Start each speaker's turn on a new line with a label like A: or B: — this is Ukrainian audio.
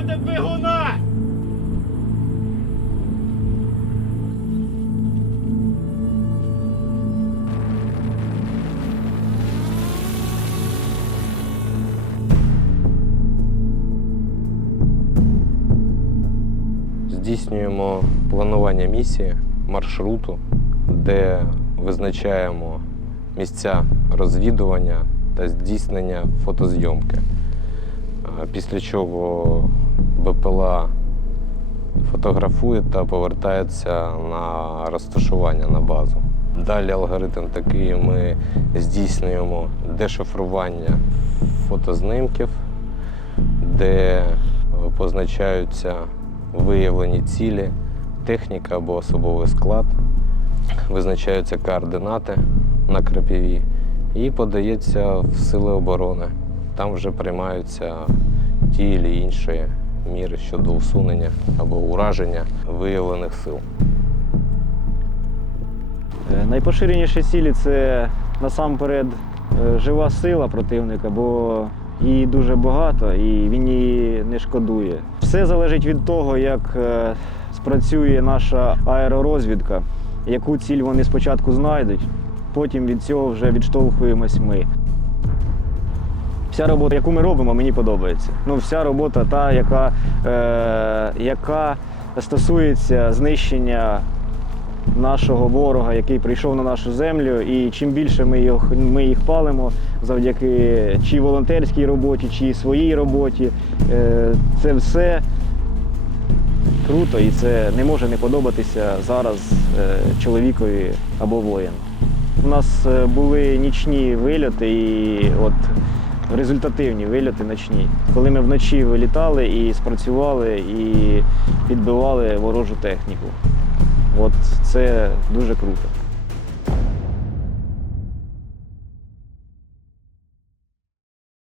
A: Заводьте двигуна!
B: Здійснюємо планування місії, маршруту, де визначаємо місця розвідування та здійснення фотозйомки. Після чого БПЛА фотографує та повертається на розташування на базу. Далі алгоритм такий: ми здійснюємо дешифрування фотознимків, де позначаються виявлені цілі, техніка або особовий склад, визначаються координати на крапіві і подається в сили оборони. Там вже приймаються ті чи інші міри щодо усунення або ураження виявлених сил.
C: Е, Найпоширеніші цілі це насамперед е, жива сила противника, бо її дуже багато і він її не шкодує. Все залежить від того, як е, спрацює наша аеророзвідка, яку ціль вони спочатку знайдуть, потім від цього вже відштовхуємось ми. Вся робота, яку ми робимо, мені подобається. Ну, вся робота, та, яка, е, яка стосується знищення нашого ворога, який прийшов на нашу землю, і чим більше ми їх, ми їх палимо завдяки чи волонтерській роботі, чи своїй роботі, е, це все круто і це не може не подобатися зараз е, чоловікові або воїну. У нас е, були нічні виліти і от результативні виліти ночні, коли ми вночі вилітали і спрацювали і підбивали ворожу техніку. От це дуже круто.